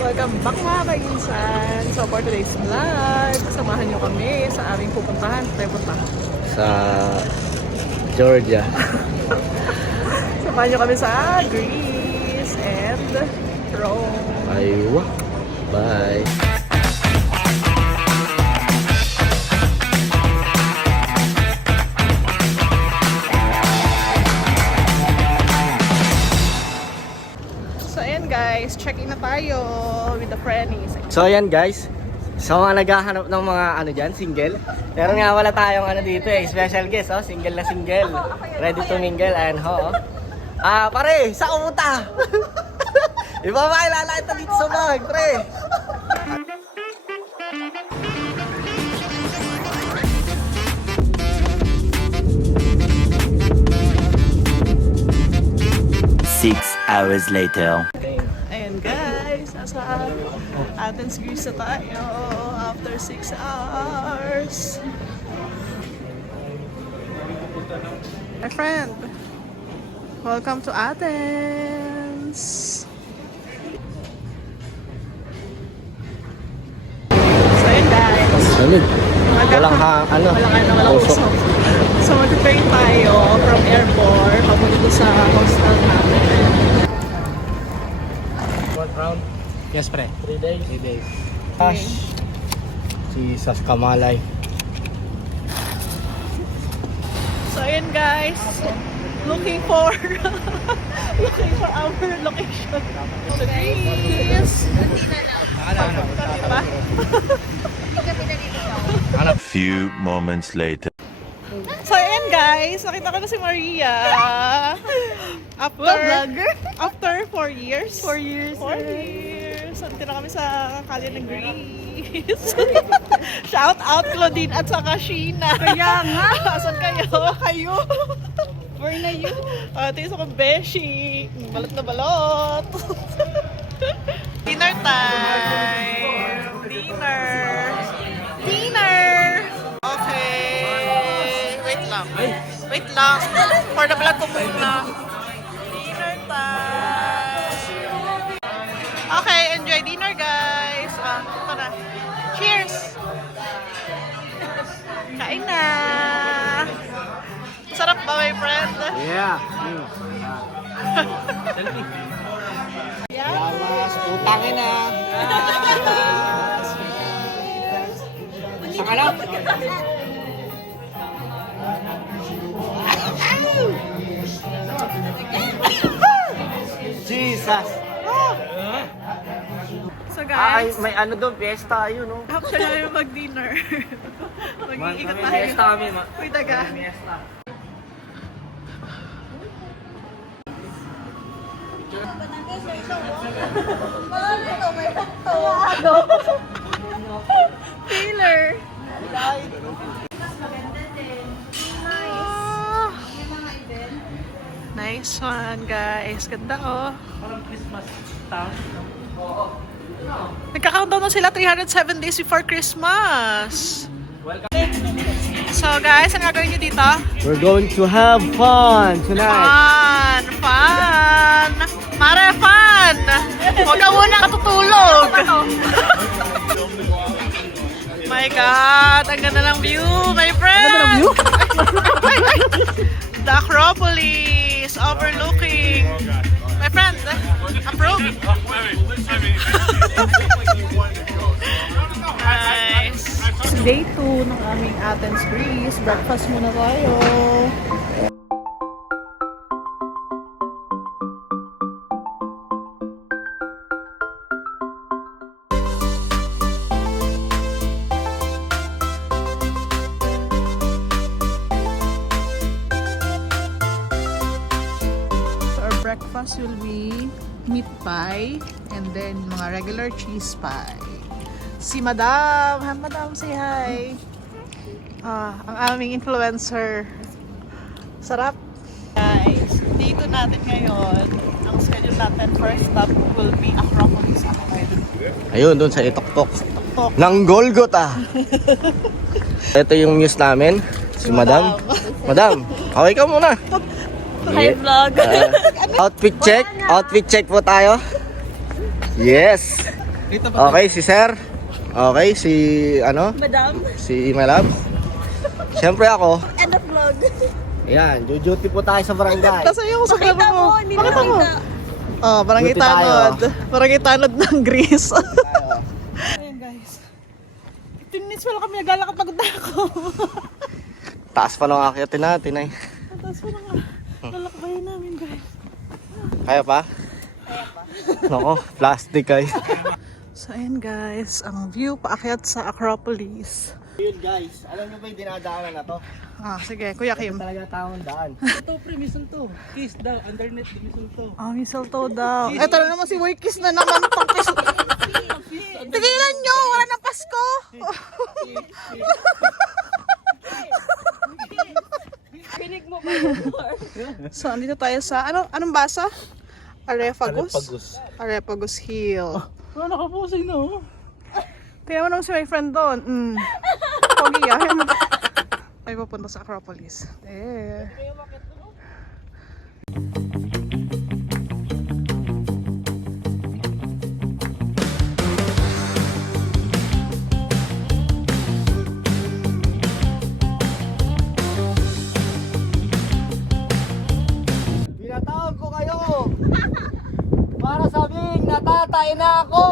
Welcome back mga kainsan. So for today's vlog, samahan nyo kami sa aming pupuntahan. Tayo punta Sa Georgia. Samahan nyo kami sa Greece and Rome. Aywa. Bye. So ayan guys, check-in na tayo with the friends. So ayan guys. So mga naghahanap ng mga ano dyan, single. Pero nga wala tayong ano dito special guest single na single. Ready to mingle and pare, sa uta. Iba ba ilalakita dito sa mag, pre? Hours later. Ayan guys, nasa Athens, Greece na tayo after 6 hours. My friend, welcome to Athens. So ayan guys, Salig. Walang walang usok. So mag-train tayo from airport papunta sa hostel namin. Round? Yes, pre. 3 days? 3 days. Okay. Jesus, Kamalay. So ayan guys, looking for our location. So Greece. Few moments later. So ayan guys, nakita ko na si Maria. After 4 years. 4 years. Nandito na kami sa kalye ng Greece. Shout out Claudine at saka Sheena. Kaya nga. Asan kayo? Kayo. Where na yun? Tingin sa kong beshi. Balot na balot. Dinner time. Dinner. Okay. Wait lang. For the vlog ko muna. Dinner time. Okay, enjoy dinner guys. Ito na. Cheers! Kain na! Sarap ba, my friend? Yeah. Yamas, utangin na. Saka lang. Jesus. So guys, May ano doon, fiesta ayun, no? after namin mag-dinner, mag-iikot tayo. Fiesta kami, Uy, daga. Fiesta. Taylor. Nice one, guys. Ganda, oh. Parang Christmas town. Nagka-countdown na sila 307 days before Christmas. So, guys, ang gagawin nyo dito? We're going to have fun tonight. Fun! Mare, fun! Huwag ka muna katutulog. My God, ang ganda ng view, my friend! Ang ganda ng view? The Acropolis overlooking. My friend, approve. Nice. Day 2 ng aming Athens, Greece. Breakfast muna tayo. Breakfast will be meat pie and then mga regular cheese pie. Si Madam! Hi, Madam, say hi! Ang aming influencer. Sarap! Guys, dito natin ngayon. Ang schedule natin, first stop will be Acropolis. Ayun, doon sa Itoktok. Tok. Ng Golgotha. Ito yung news namin. Si Madam. Madam, okay ka muna. Hi vlog. Outfit check. Outfit check po tayo. Yes. Okay, si Sir. Okay, si ano? Madam, Si Malabs. Siyempre ako. end of vlog. Ayan, duty po tayo sa barangay. Nasa iyo sa Pakita camera mo, mo. hindi Pakita mo. nakita. Oh, barangay Duty tayo. tanod. Barangay tanod ng Greece. Ayan guys. 15 minutes pa lang kami naglalakad pagod na ako. Taas pa ng akyatin natin ay. Tapos pa lang lalakbayin namin guys. Kaya pa? Nako, plastic ay. So ayan guys, ang view paakyat sa Acropolis. Yun guys, alam niyo ba yung dinadaanan na to? Ah, sige, Kuya Kim. Talaga taong daan. Ito, pre-mission to. Kiss daw, underneath the mission to. Ah, mistletoe daw. Eto na naman si Wikis na naman tong kiss. Tigilan nyo! Wala ng Pasko! Pinig mo ba yung door? So, andito tayo sa, anong basa? Areopagus? Areopagus Hill. Ano, nakapusing no? Tingnan mo naman si my friend doon. Pogi yan. Ay, pupunta sa Acropolis. There. Pinatawag ko kayo para sabing natatay na ako.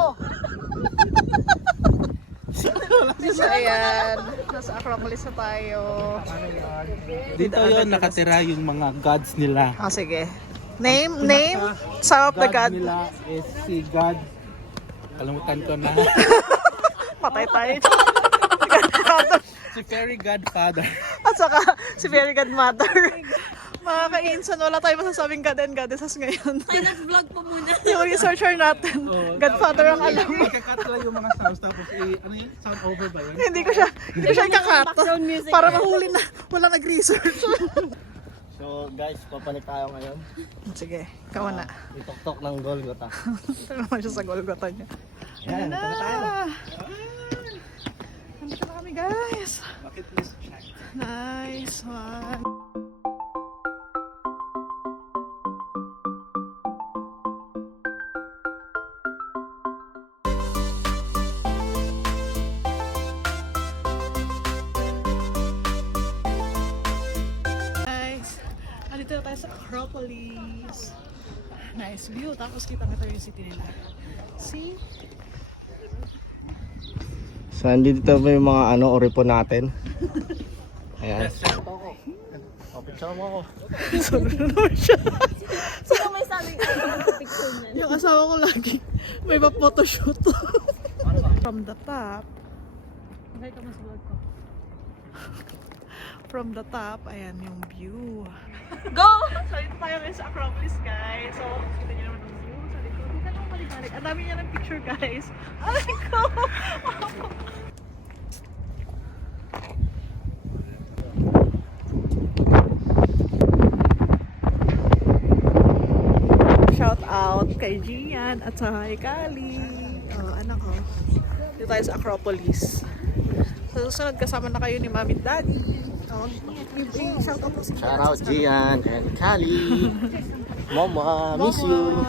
So, ayan. Nasa Acropolis na tayo. Dito yon nakatira yung mga gods nila. Ah, sige. Name? Some of the god. nila is si God. Kalimutan ko na. Patay tayo. Si Fairy Godfather. At saka, si Very Godmother. Mga kainsan, wala tayo masasabing god and goddesses ngayon. Ay, nag-vlog po muna. Yung researcher natin, Godfather ang alam. Ikakat lang yung mga sounds tapos ano yun? Sound over ba yun? Hindi ko siya ikakat. Background music. Para mahuli na, wala nag-research. So guys, papanik tayo ngayon. Sige, ikaw na. Itok-tok ng Golgotha. Ito naman siya sa Golgotha niya. Ayan, ito na tayo. Nandito na kami guys. Bucket list check. Nice one. Guys, andito na tayo sa Acropolis. Nice view. Tapos kita na tayo yung city nila. See? So, andito ba yung mga oripon natin? Ayan. Picture mo ako. Sunod siya. Sino may sabi ko picture niyan? Yung asawa ko lagi may pa-photoshoot. From the top. Okay ka mas vlog ko. From the top, ayan yung view. Go! So, ito tayo ngayon sa Acropolis, guys. So, kita niyo naman yung view sa likod. Hindi ka naman maligalig. Ang dami niya ng picture, guys. Ay, ko! Shout out kay Gian at sa kay Kali. Oh, anak ko. Dito tayo sa Acropolis. Sa susunod, kasama na kayo ni Mami at Daddy. Oh, shout out po si Shout out Gian and Kali. Mama, miss you.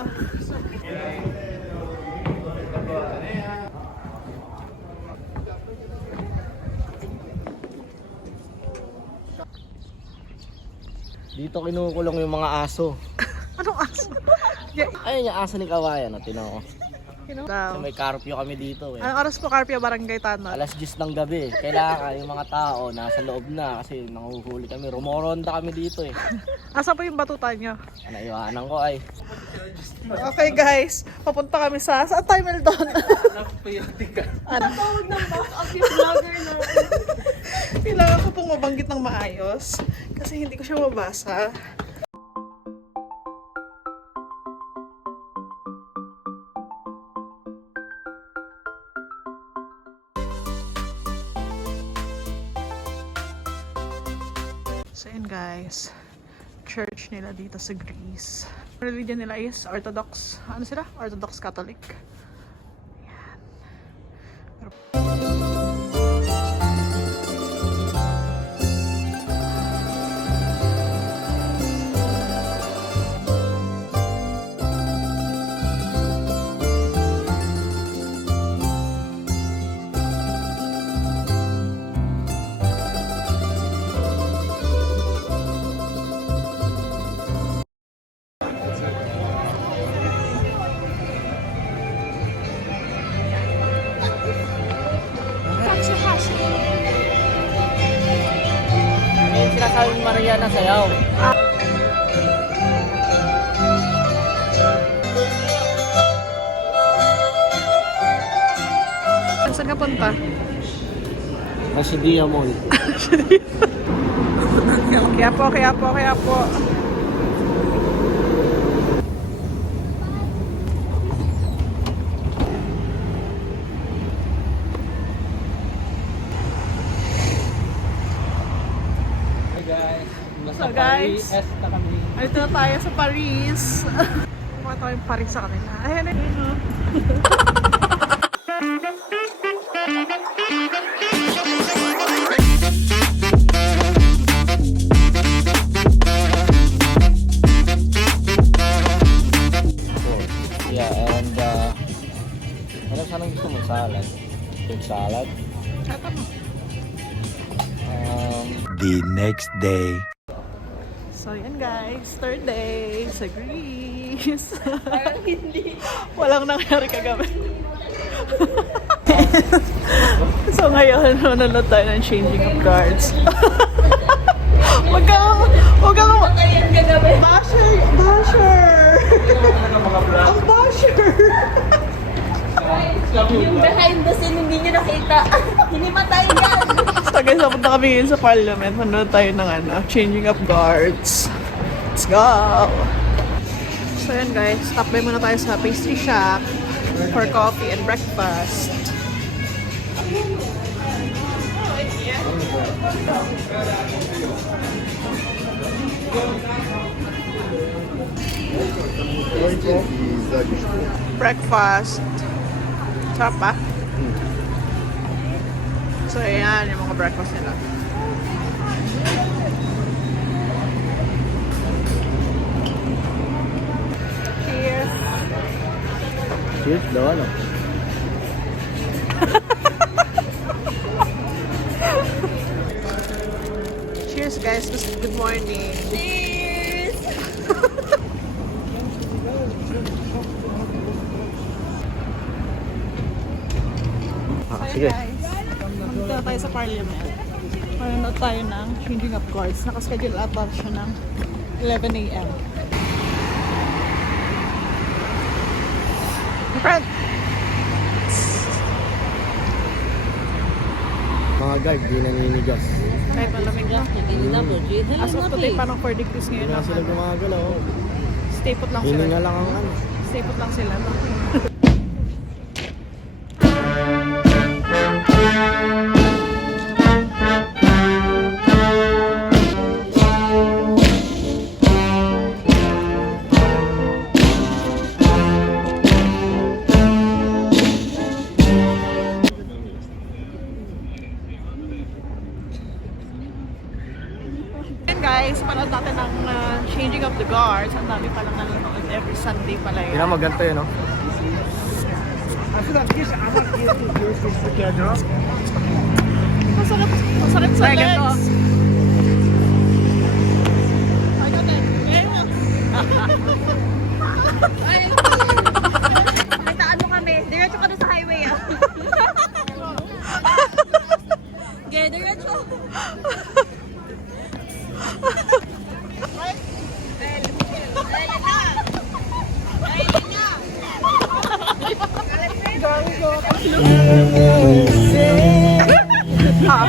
Dito kinukulong yung mga aso. Anong aso? Ayun yung aso ni Kawayan, tinaw ko. Daw. So may karpyo kami dito eh. Anong oras po, Carpio, Barangay Tanod? Alas 10 ng gabi. Kailangan yung mga tao nasa loob na kasi nanguhuli kami. Rumoronda kami dito eh. Asa po yung batutan nyo? Naiwanan ko ay. Okay guys, papunta kami sa tayo Meldon? Tawag ng back of yung vlogger na. Kailangan ko pong mabanggit ng maayos kasi hindi ko siya mabasa. So yun guys, church nila dito sa Greece. Religion nila is Orthodox. Ano sila? Orthodox Catholic. sinasabi ni Maria na sayaw. Saan ka punta? Residia Mall. Kaya po. Hi guys. Nasa So, guys. Paris na kami. Dito na tayo sa Paris. Mukha tayong Paris sa kanila. Ayan na yun. Yeah, and ano sanang gusto mo? Salad? Yung salad? The next day. So yan guys, third day sa Greece. Parang hindi. Walang nangyari kagabi. So ngayon, nanonood tayo ng changing of guards. Huwag kang Ayan gagabi. basher! Ang basher! Yung behind the scene hindi nyo nakita. Hinimatay yan. So guys, napunta kami ngayon sa parliament. Manood tayo ng changing of guards. Let's go! So yan guys, stop by muna tayo sa pastry shop for coffee and breakfast. Breakfast. Sarap ba? So ayan yung mga breakfast nila. Cheers! Cheers daw, ano? Cheers guys, good morning. Cheers! Sige. Guys, nandito na tayo sa parliament. Manonood tayo ng changing of guards. Nakaschedule ata siya ng 11 a.m. Friend! Mga guard, di naninigas. Kahit malamig lang. As of today, parang 4 degrees ngayon. Hindi na sila gumagalaw. Stay put lang sila. Hininga lang ang ano. Stay put lang sila. Yan guys, panood natin ng changing of the guards. Ang dami palang nanonood every Sunday pala Hindi yan. na maganto yun, no? Masakit sa legs. I got it. Basta ano kami, diretso ka doon sa highway ah. Okay, diretso.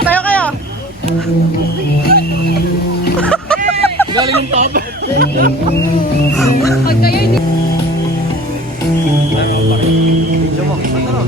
Tayo kayo. Galing yung top. Pag kayo hindi Video mo. Ano?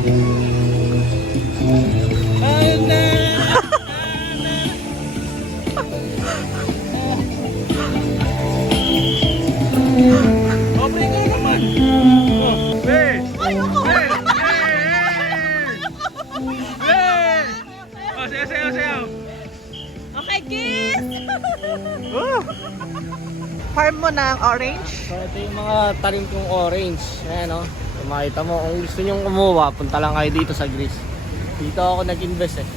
okay, kiss! Farm mo ng orange. So ito yung mga tanim kong orange. Ayan, no? Kung makita mo, kung gusto nyo kumuha, punta lang kayo dito sa Greece. Dito ako nag-invest eh.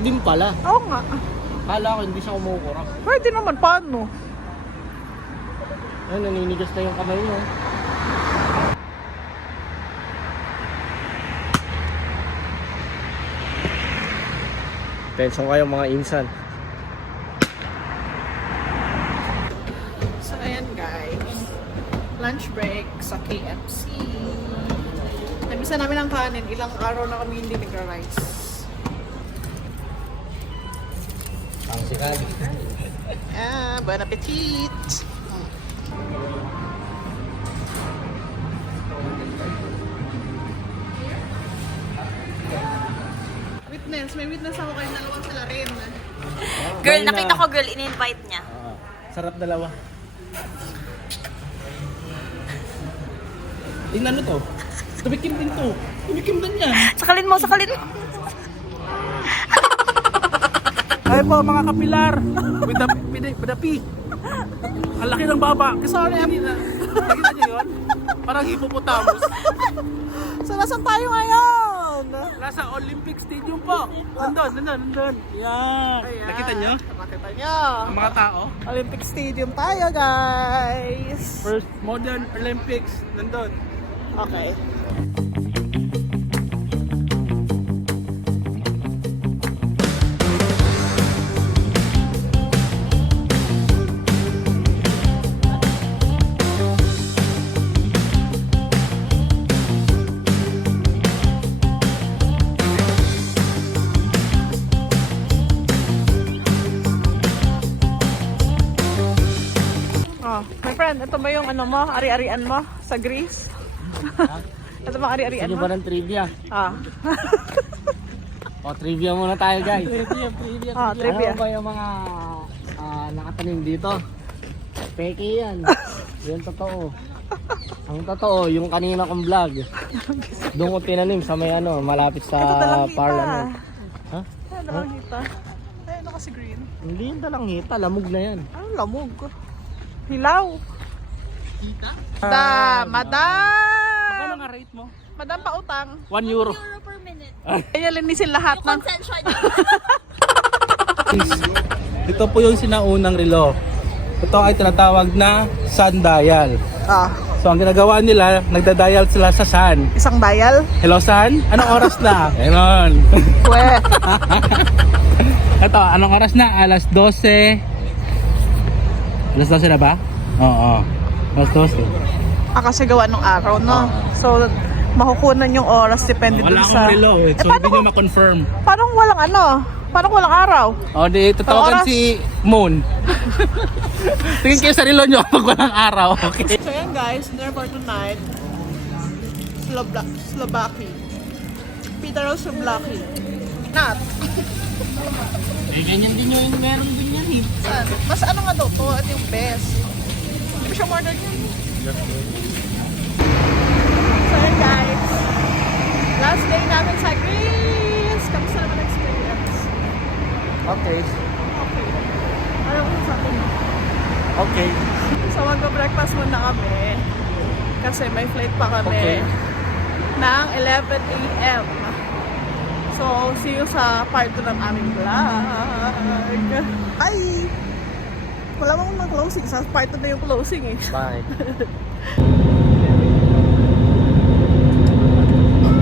din pala. Oo nga. Kala ko hindi siya kumukurap. Pwede naman, paano? Ayun, naninigas na yung kamay mo. Tension kayo mga insan. So, ayan guys. Lunch break sa KFC. Nabisa namin ang kanin. Ilang araw na kami hindi nagra-rice. Ang sikag. Bon appetit! Witness. May witness ako kayo dalawang sila rin. Girl, nakita ko girl, in-invite niya. Sarap dalawa. Tingnan mo to. Tumikim din to. Tumikim din yan. Sakalin mo, sakalin mo. Ay po mga kapilar. With the P. Ang laki ng baba. Sorry, nakita niyo yun? Parang hippopotamus. So, nasan tayo ngayon? Nasa Olympic Stadium po. Nandun. Yan. Ayan. Nakita niyo? Nakita nyo. Ang mga tao. Olympic Stadium tayo, guys. First modern Olympics. Nandun. Okay. Oh, my friend, ito ba yung ano mo, ari-arian mo sa Greece? Ito ba ari-arian Sige mo? ba ng trivia? Ah. O, trivia muna tayo guys. Ah, trivia. Ano ba yung mga nakatanim dito? Peke yan. Yung totoo. Ang totoo, yung kanina kong vlog. Doon ko tinanim sa may ano, malapit sa Ito dalang kita. parliament. Ha? Ano dalang kita? Ay, ano kasi green? Hindi yung dalang hita, lamog na yan. Ano lamog? Hilaw. Madam! Magkano nga rate mo? Madam pautang. 1 euro. Euro per minute. Kaya linisin lahat ng... Consensual. Ito po yung sinaunang relo. Ito ay tinatawag na sundial. Ah, So ang ginagawa nila, nagda-dial sila sa sun. isang dial. Hello sun, anong oras na? Ganon. Pwe. Ito, anong oras na? Alas 12. Alas 12 na ba? Oo. Alas 12. Kasi gawa nung araw, no? So, makukunan yung oras depende Wala dun sa... akong relo eh, so hindi nyo ma-confirm. Parang walang ano? Parang walang araw. O di, tatawagan Oras? si Moon. Tingin kayo sa relo nyo pag walang araw, okay? So yan guys, dinner for tonight. Slovaki. Peter Slovaki. Not. Eh, ganyan din yung meron din yan eh. Mas ano nga daw to? At yung best. Hindi mo siya order yun. So yan guys. Last day namin sa Greece. Kamusta naman experience? Okay. Okay. Ayaw ko sa atin. Okay. So mag-breakfast muna kami. Kasi may flight pa kami. Okay. Ng 11 a.m. So, see you sa part 2 ng aming vlog. Bye! Wala mong mag-closing. Sa part 2 na yung closing eh. Bye.